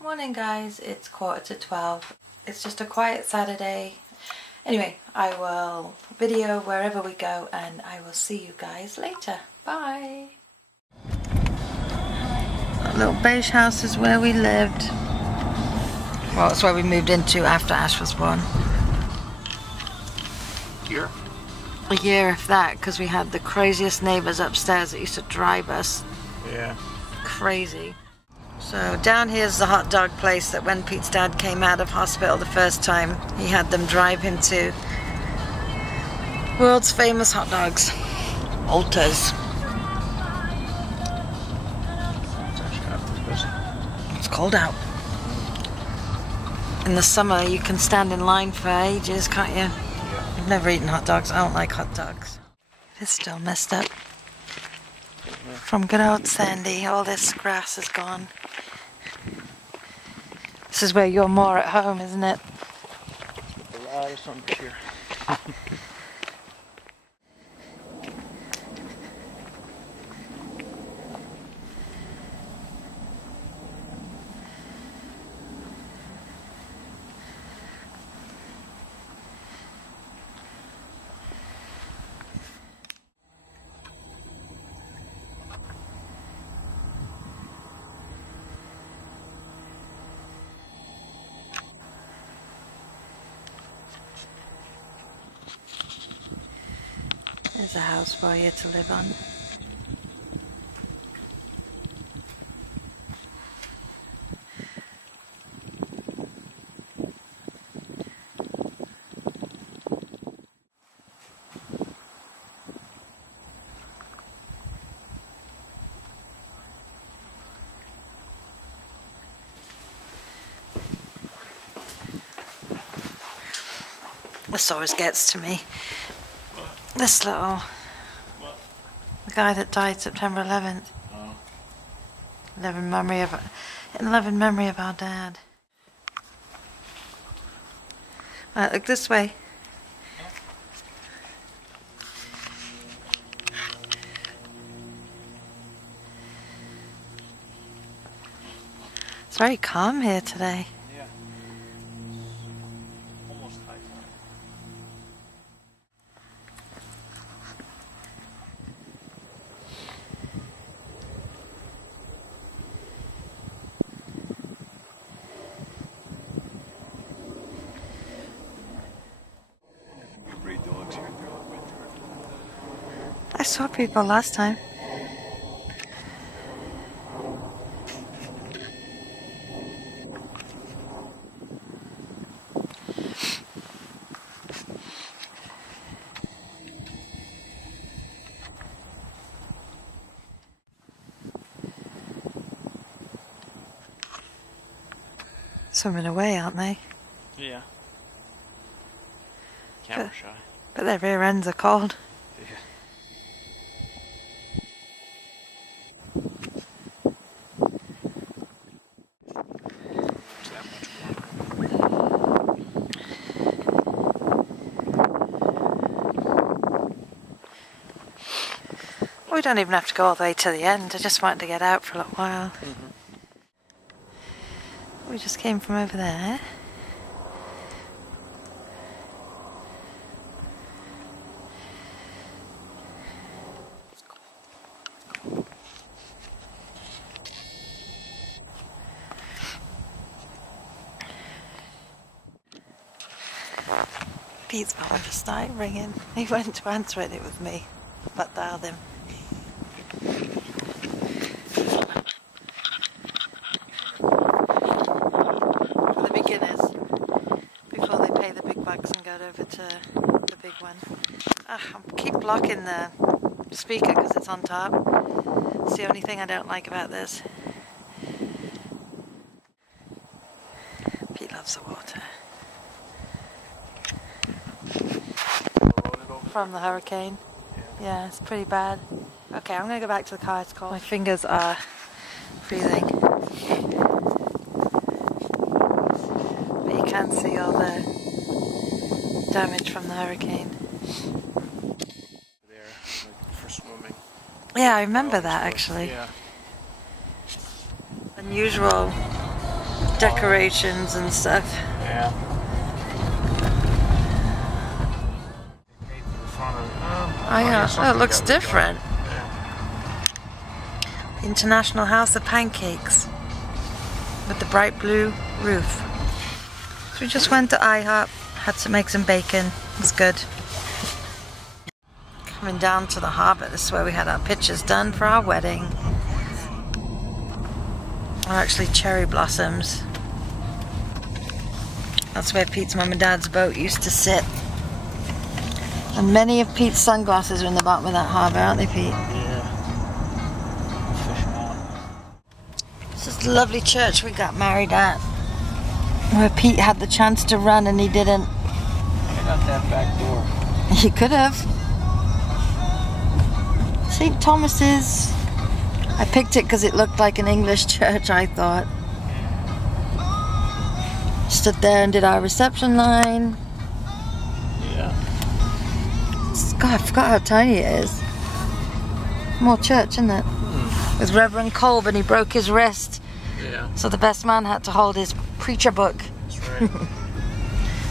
Morning guys, it's 11:45. It's just a quiet Saturday. Anyway, I will video wherever we go and I will see you guys later. Bye! That little beige house is where we lived. Well, it's where we moved into after Ash was born. Year? A year if that, because we had the craziest neighbours upstairs that used to drive us. Yeah. Crazy. So down here's the hot dog place that when Pete's dad came out of hospital the first time, he had them drive him to. World's famous hot dogs. Alta's. It's cold out. In the summer you can stand in line for ages, can't you? Yeah. I've never eaten hot dogs. I don't like hot dogs. It's still messed up. From good old Sandy, all this grass is gone. This is where you're more at home, isn't it? A lot of sun here. There's a house for you to live on. This always gets to me. This little, the guy that died September 11th. Oh. In loving memory of our dad. Right, look this way. It's very calm here today. Yeah. Almost high time. Dogs here, they're all winter. I saw people last time. Swimming away, aren't they? Yeah. Camera shy. But their rear ends are cold. Yeah. We don't even have to go all the way to the end. I just wanted to get out for a little while. We just came from over there. Pete's phone just started ringing. He went to answer it, it was me. But dialed him. For the beginners, before they pay the big bucks and go over to the big one. I keep blocking the speaker because it's on top. It's the only thing I don't like about this. Pete loves the water. From the hurricane. Yeah, it's pretty bad. Okay, I'm going to go back to the car. It's cold. My fingers are freezing. But you can see all the damage from the hurricane. There, like for swimming. Yeah, I remember that actually. Yeah. Unusual decorations and stuff. Yeah. Oh yeah, oh, it looks different. International House of Pancakes with the bright blue roof. So we just went to IHOP, had to make some bacon. It was good. Coming down to the harbour, this is where we had our pictures done for our wedding. Or actually cherry blossoms. That's where Pete's mum and dad's boat used to sit. And many of Pete's sunglasses are in the bottom of that harbour, aren't they, Pete? Yeah. This is the lovely church we got married at, where Pete had the chance to run and he didn't. I got that back door. He could have. St. Thomas's. I picked it because it looked like an English church, I thought. Stood there and did our reception line. Yeah. God, I forgot how tiny it is. More church, isn't it? With Reverend Colburn, he broke his wrist. Yeah. So the best man had to hold his preacher book. That's right.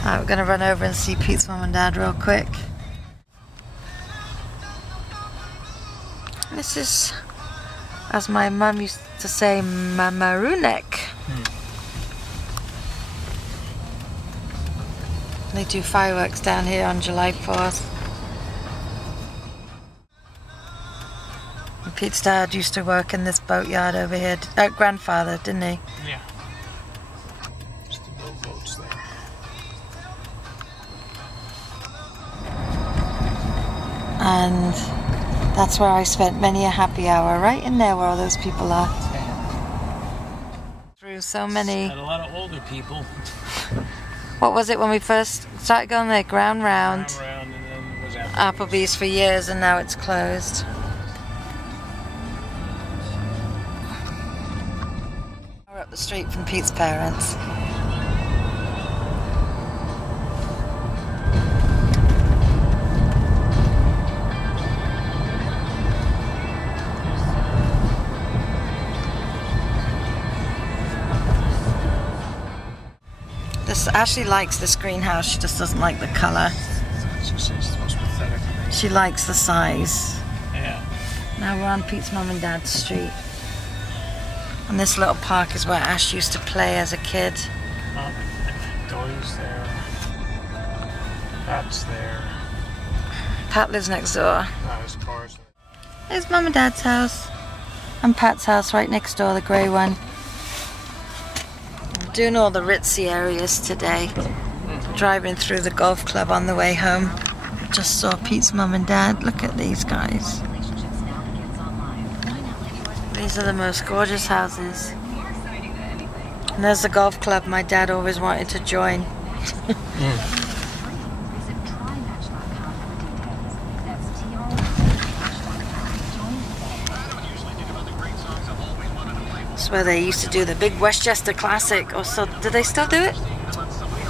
Alright, we're going to run over and see Pete's mum and dad real quick. This is, as my mum used to say, Mamarunek. They do fireworks down here on July 4th. And Pete's dad used to work in this boatyard over here. Grandfather, didn't he? Yeah. Just the little boats there. And that's where I spent many a happy hour, right in there where all those people are. Through so many. Had a lot of older people. What was it when we first started going there? Ground Round. Around and then it was Applebee's for years and now it's closed. We're up the street from Pete's parents. Ashley likes this greenhouse, she just doesn't like the colour. It's just the most pathetic thing. She likes the size. Yeah. Now we're on Pete's mum and dad's street. And this little park is where Ash used to play as a kid. Dory's there. Pat's there. Pat lives next door. His car's there. There's mum and dad's house. And Pat's house right next door, the grey one. Doing all the ritzy areas today. Driving through the golf club on the way home. Just saw Pete's mum and dad. Look at these guys. These are the most gorgeous houses. And there's the golf club my dad always wanted to join. Where they used to do the big Westchester Classic, or so. Did they still do it?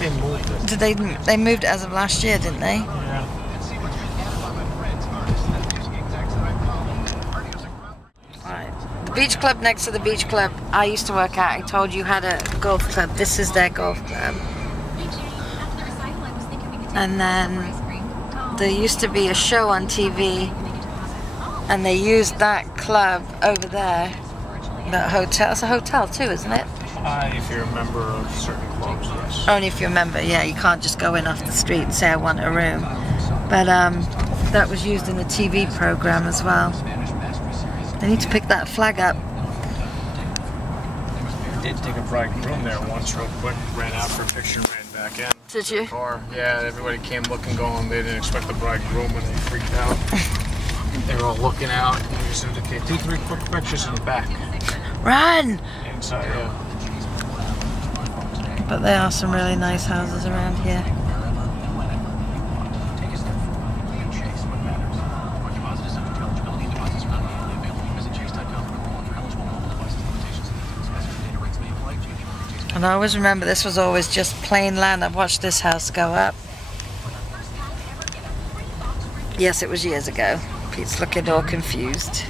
They moved it. Did they moved it as of last year, didn't they? Yeah. Right. The beach club next to the beach club I used to work at, I told you had a golf club. This is their golf club. And then there used to be a show on TV, and they used that club over there. That hotel, it's a hotel too, isn't it? If you're a member of certain clubs, yes. Only if you're a member, yeah, you can't just go in off the street and say I want a room. But that was used in the TV program as well. They need to pick that flag up. I did take a bride and groom there once real quick, ran out for a picture and ran back in. Did you? Car. Yeah, everybody came looking, going, they didn't expect the bride and groom and they freaked out. They were all looking out and we said, okay, 2-3 quick pictures in the back. Run! Inside, yeah. But there are some really nice houses around here. And I always remember this was always just plain land. I've watched this house go up. Yes, it was years ago. Pete's looking all confused.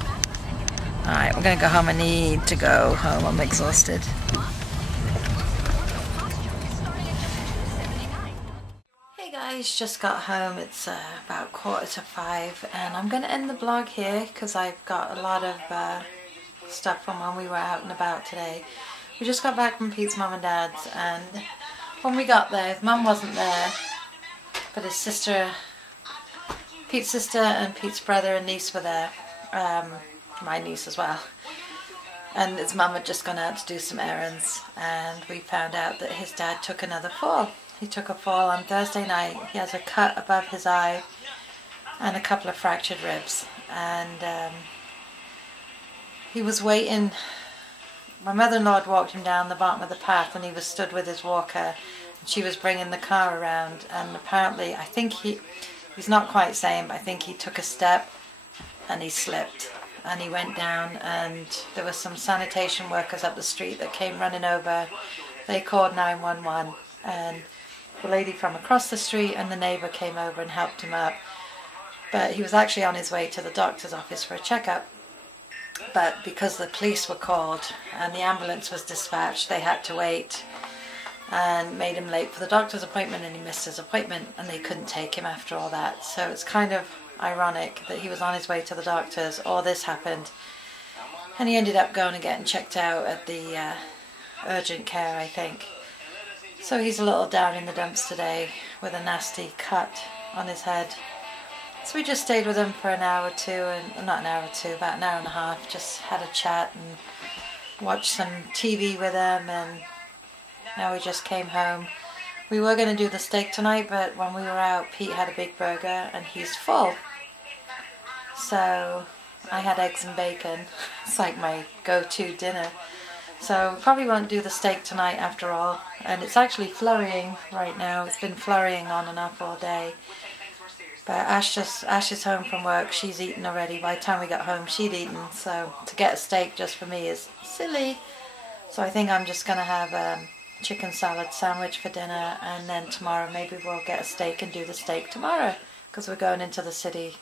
Alright, we're going to go home. I need to go home. I'm exhausted. Guys, just got home. It's about 4:45 and I'm going to end the vlog here because I've got a lot of stuff from when we were out and about today. We just got back from Pete's mum and dad's, and when we got there, his mum wasn't there, but his sister, Pete's sister and Pete's brother and niece were there, my niece as well, and his mum had just gone out to do some errands, and we found out that his dad took another fall. He took a fall on Thursday night. He has a cut above his eye and a couple of fractured ribs. And he was waiting. My mother-in-law had walked him down the bottom of the path and he was stood with his walker. And she was bringing the car around, and apparently, I think he's not quite saying, but I think he took a step and he slipped. And he went down, and there were some sanitation workers up the street that came running over. They called 911, and the lady from across the street and the neighbour came over and helped him up. But he was actually on his way to the doctor's office for a checkup. But because the police were called and the ambulance was dispatched, they had to wait and made him late for the doctor's appointment, and he missed his appointment and they couldn't take him after all that. So it's kind of ironic that he was on his way to the doctor's, all this happened, and he ended up going and getting checked out at the urgent care, I think. So he's a little down in the dumps today with a nasty cut on his head. So we just stayed with him for an hour or two, and not an hour or two, about an hour and a half, just had a chat and watched some TV with him, and now we just came home. We were going to do the steak tonight, but when we were out, Pete had a big burger and he's full. So I had eggs and bacon. It's like my go-to dinner. So probably won't do the steak tonight after all. And it's actually flurrying right now. It's been flurrying on and off all day. But Ash is home from work. She's eaten already. By the time we got home, she'd eaten. So to get a steak just for me is silly. So I think I'm just going to have a chicken salad sandwich for dinner. And then tomorrow maybe we'll get a steak and do the steak tomorrow. Because we're going into the city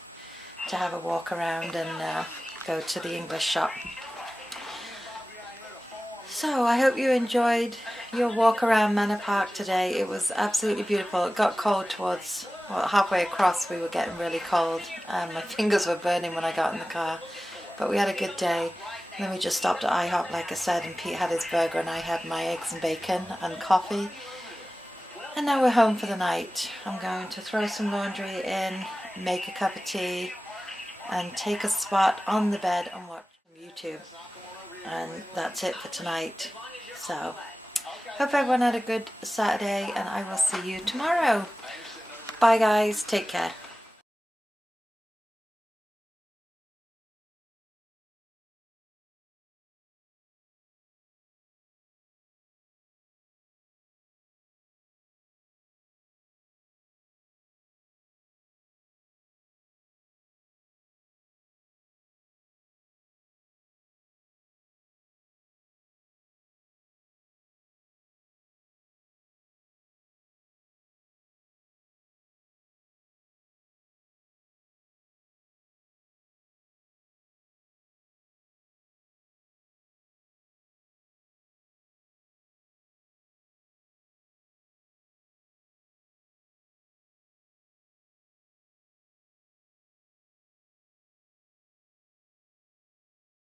to have a walk around and go to the English shop. So I hope you enjoyed your walk around Manor Park today. It was absolutely beautiful. It got cold towards, well, halfway across we were getting really cold. My fingers were burning when I got in the car. But we had a good day. And then we just stopped at IHOP, like I said, and Pete had his burger and I had my eggs and bacon and coffee. And now we're home for the night. I'm going to throw some laundry in, make a cup of tea, and take a spot on the bed and watch YouTube. And that's it for tonight. So hope everyone had a good Saturday, and I will see you tomorrow. Bye guys, take care.